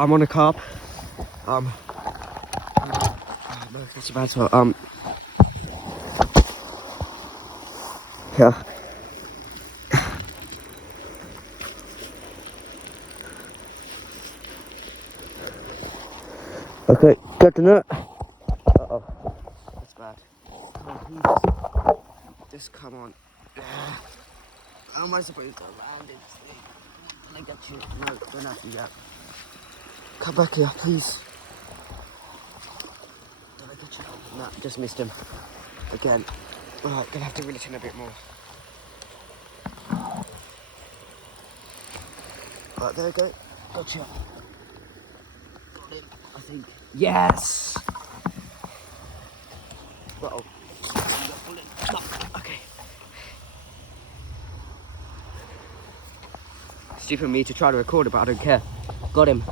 I'm on a carp. No, that's a bad spot. Yeah. Okay, got the nut. Uh-oh. That's bad. Come on, please. Just come on. How am I supposed to land it? Can I get you? No, don't have to yet. Come back here, please. Did I get you? No, just missed him. Again. Alright, gonna have to reel it in a bit more. Right, there we go. Gotcha. Got him, I think. Yes! Uh-oh. No, okay. Stupid me to try to record it, but I don't care. Got him.